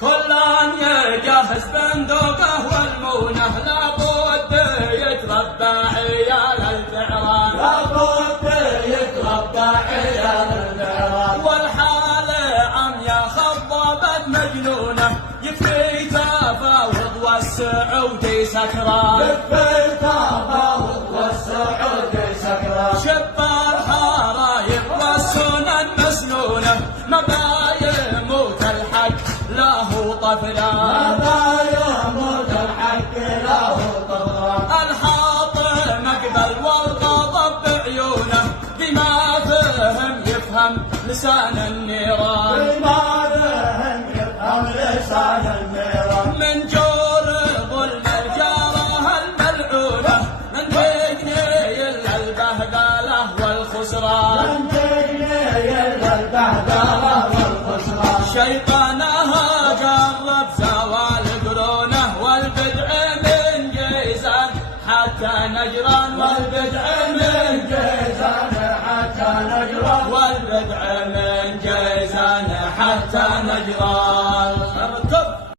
كلان يجهز بندقه والمونه لابد يتربى عيال الفعران، لابد يتربى عيال الفعران. والحال عميا خضبت مجنونه يكفي تفاوض والسعودي سكران، يكفي تفاوض والسعودي سكران. شب الحرايق والسنن مسنونه مبا يموت الحق له طفلان، مبا يموت الحق له طفلان. الحاطم مقبل والغضب بعيونه بما يفهم لسان النيران، بما يفهم لسان النيران. من جور ظلم الجاره الملعونه من تقني الا البهدله والخسران، من تقني الا البهدله والخسران. شيطانها جرب زوال قرونه والبدع من جيزان حتى نجران، والبدع من جيزان حتى نجران، والبدع من جيزان حتى نجران.